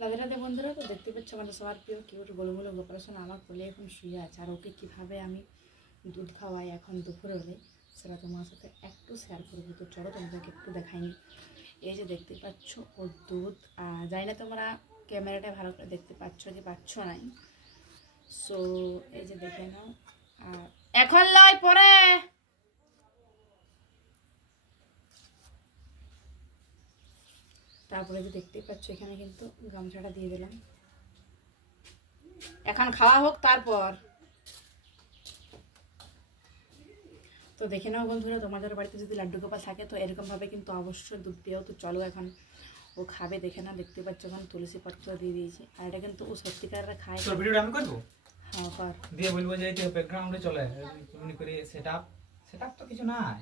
রাধে রাধে বন্ধুরা, তো দেখতে পাচ্ছ আমাদের সবার প্রিয় কিউট গোলুমুলু গোপালসোনা আমার কোলে এখন শুয়ে আছে। আর ওকে কীভাবে আমি দুধ খাওয়াই এখন দুপুরে হলে সেটা তোমার সাথে একটু শেয়ার করবো। তো চলো তোমাদেরকে একটু দেখাইনি। এই যে দেখতে পাচ্ছ ওর দুধ, জানি না তোমরা ক্যামেরাটা ভালো করে দেখতে পাচ্ছ যে পাচ্ছ নাই। সো এই যে দেখে নাও। আর এখন লয় পরে তারপরে যে দেখতেই পাচ্ছ এখানে কিন্তু গামছাটা দিয়ে দিলাম। এখন খাওয়া হোক তারপর। তো দেখে নাও বন্ধুরা, তোমাদের বাড়িতে যদি লাড্ডু গোপাল থাকে তো এরকমভাবে কিন্তু অবশ্যই দুধ দিও। তো চলো এখন ও খাবে। দেখে না, দেখতে পাচ্ছ এখন তুলসী পত্র দিয়ে দিয়েছি। আর এটা কিন্তু ও সত্যিকারে খায়। তো ভিডিওটা আমি করব, হ্যাঁ কর। দিয়ে বলবো যে এই ব্যাকগ্রাউন্ডে চলে এমনি করে সেটআপ তো কিছু নাই,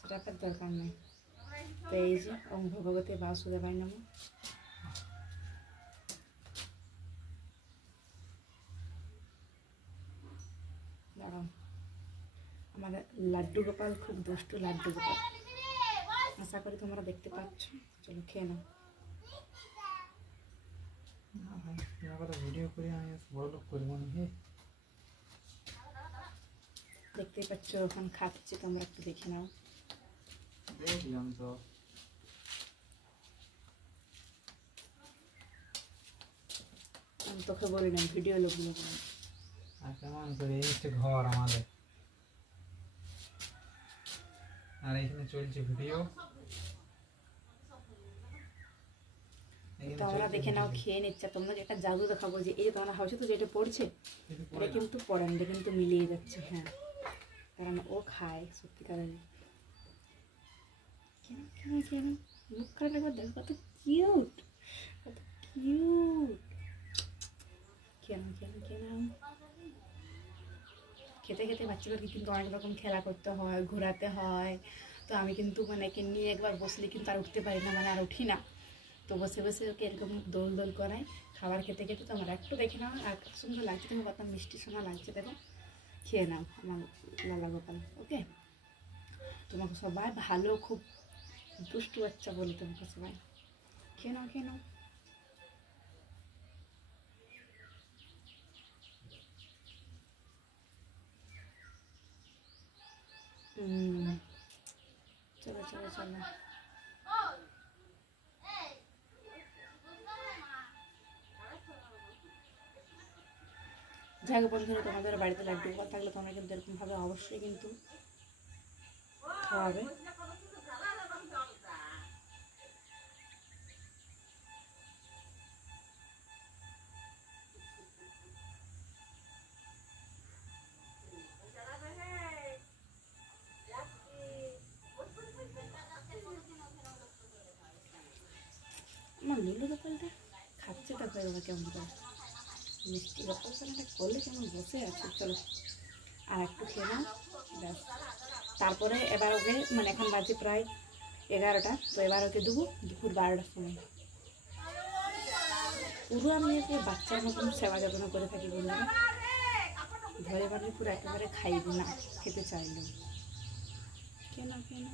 সেটআপের দরকার নেই। তো এই যে ওম ভগবতে বাসুদেবায় নমঃ। দাঁড়াও, আমাদের লাড্ডু গোপাল খুব দুষ্টু লাড্ডু গোপাল। আশা করি তোমরা দেখতে পাচ্ছ। চলো খেয়ে নাও। ভিডিও করে আমি বড় লোক করবো না। দেখতেই পাচ্ছ ওখান খাচ্ছে, তোমরা একটু দেখে নাও। দেখলাম তো, আমি তোকে বলি না, ভিডিও লোকগুলো বলি। আর কেমন করে এই হচ্ছে ঘর আমাদের, আর এখানে চলছে ভিডিও। তোমরা দেখে নাও, খেয়ে নিচ্ছে। তোমরা একটা জাদু দেখাবো যে এই যে তোমরা ভাবছো তো যেটা পড়ছে এটা কিন্তু পড়েন, এটা কিন্তু মিলিয়ে যাচ্ছে। হ্যাঁ, কারণ ও খায় সত্যিকারের। কেন কেন কেন মুখ খারাপ একবার দেখো, কত কিউট, কত কিউট। কেন কেন কেন খেতে খেতে বাচ্চাদেরকে কিন্তু অনেক রকম খেলা করতে হয়, ঘোরাতে হয়। তো আমি কিন্তু মানে একে নিয়ে একবার বসলে কিন্তু আর উঠতে পারি না, মানে আর উঠি না। তো বসে বসে ওকে এরকম দোল দোল করাই খাবার খেতে খেতে। তো আমার একটু দেখে নাও। আর কত সুন্দর লাগছে, তুমি কত মিষ্টি শোনা লাগছে, দেখো। খেয়ে নাও আমার লালা গোপাল। ওকে, তোমাকে সবাই ভালো, খুব দুষ্টু বাচ্চা বলি তোমাকে সবাই। খেয়ে নাও খেয়ে নাও। চলো চলো চলো। যাই হোক বন্ধুরা, তোমাদের বাড়িতে লাড্ডু গোপাল থাকলে তোমরা কিন্তু এরকমভাবে অবশ্যই কিন্তু খাওয়াবে। আমার লিলু গোপালটা খাচ্ছে, দেখো এবার কেমন করে মিষ্টি গোপাল সোনাটা করলে কেমন বসে আছে। চলো আর একটু খেয়ে নাও, ব্যাস। তারপরে এবার ওকে, মানে এখন বাজে প্রায় 11টা, তো এবার ওকে দেবো দুপুর 12টার সময়। পুরো আমি ওকে বাচ্চার মতন সেবা যত্ন করে থাকি বন্ধুরা। ধরে বাড়ি পুরো একেবারে খাইব না, খেতে চাইল। কেন কেন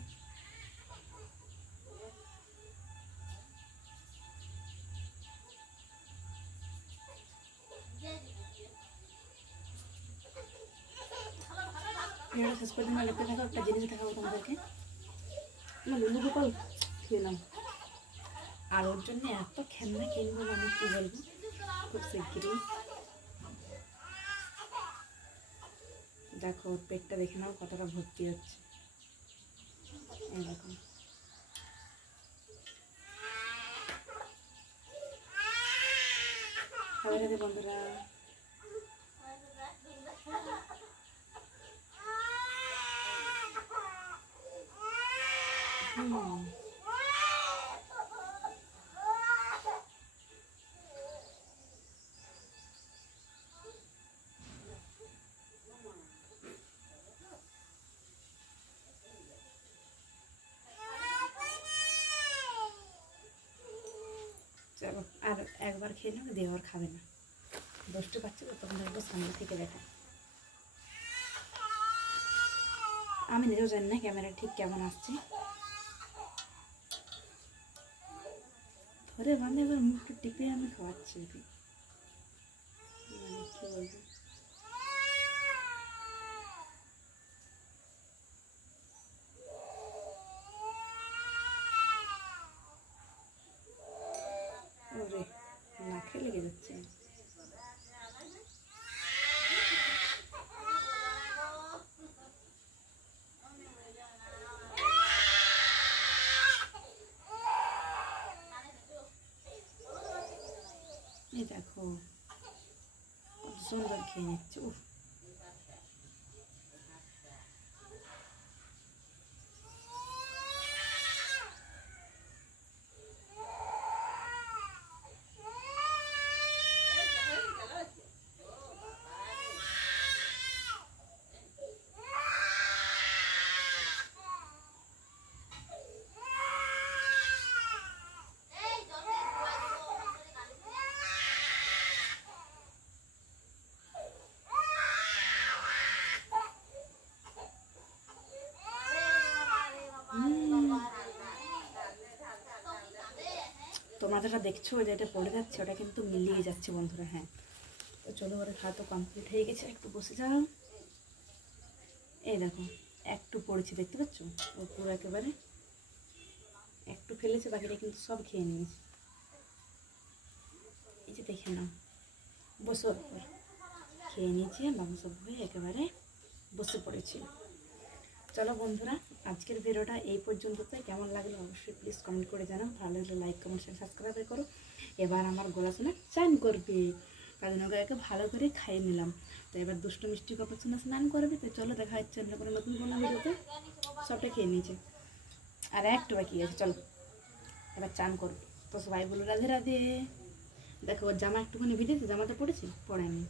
ভিডিওটা শেষ পর্যন্ত দেখতে থাকো। একটা জিনিস দেখাবো তোমাদেরকে। আমার লিলু গোপাল খেয়ে নাও। আর ওর জন্য এত খেলনা কিনবো আমি কি বলবো, খুব শিগগিরই। দেখো ওর পেটটা দেখে নাও কতটা ভর্তি হচ্ছে। এই দেখো, খাবার খেতে বন্ধুরা। চলো আর একবার খেয়ে নেবে, দিয়ে আর খাবে না। দুষ্টু পাচ্ছে তো, তখন একবার সামনে থেকে দেখায়। আমি নিজেও জানি না ক্যামেরা ঠিক কেমন আসছে। ঘরে বাঁধে এবার মুখটা টিপে আমি খাওয়াচ্ছি ওকে। মানে কি বলবো, ওরে নাকে লেগে যাচ্ছে। এই দেখো কত সুন্দর খেয়ে নিচ্ছে। উফ, তোমরা যেটা দেখছো যে এটা পড়ে যাচ্ছে ওটা কিন্তু মিলিয়ে যাচ্ছে বন্ধুরা। হ্যাঁ, তো চলো ওরা খাওয়া তো কমপ্লিট হয়ে গেছে, একটু বসে যাও। এই দেখো একটু পড়েছে, দেখতে পাচ্ছ? ও পুরো একেবারে একটু ফেলেছে, বাকিটা কিন্তু সব খেয়ে নিয়েছে। এই যে দেখে নাও, বসে ওপর খেয়ে নিয়েছে, বাবু সব হয়ে একেবারে বসে পড়েছে। চলো বন্ধুরা, আজকের ভিডিওটা এই পর্যন্ততে। কেমন লাগলো অবশ্যই প্লিজ কমেন্ট করে জানাও। ভালো লাগলে লাইক কমেন্ট শেয়ার সাবস্ক্রাইব করো। এবার আমার গলা শুনে চান করবে, কারণ ওকে ভালো করে খাইয়ে নিলাম। তো এবার দুষ্টু মিষ্টি কপার শুনে স্নান করবে। তো চলো দেখা হচ্ছে অন্য কোনো নতুন কোনো ভিডিওতে। সবটা খেয়ে নিয়েছে, আর একটু বাকি আছে। চলো এবার চান করবে। তো সবাই বলো রাধে রাধে। দেখো ওর জামা একটুখানি ভিজেছে, জামাটা পড়েছে, পড়েনি,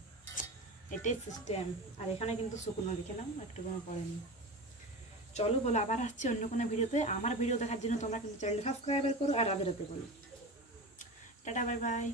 এটাই সিস্টেম। আর এখানে কিন্তু শুকনো রেখে নাও, একটুখানি পড়েনি। চলো বলো, আবার আসছি অন্য কোনো ভিডিওতে। আমার ভিডিও দেখার জন্য তোমরা কিন্তু চ্যানেলটা সাবস্ক্রাইব করো আর রাধে রাধে বলো। Tata, bye bye.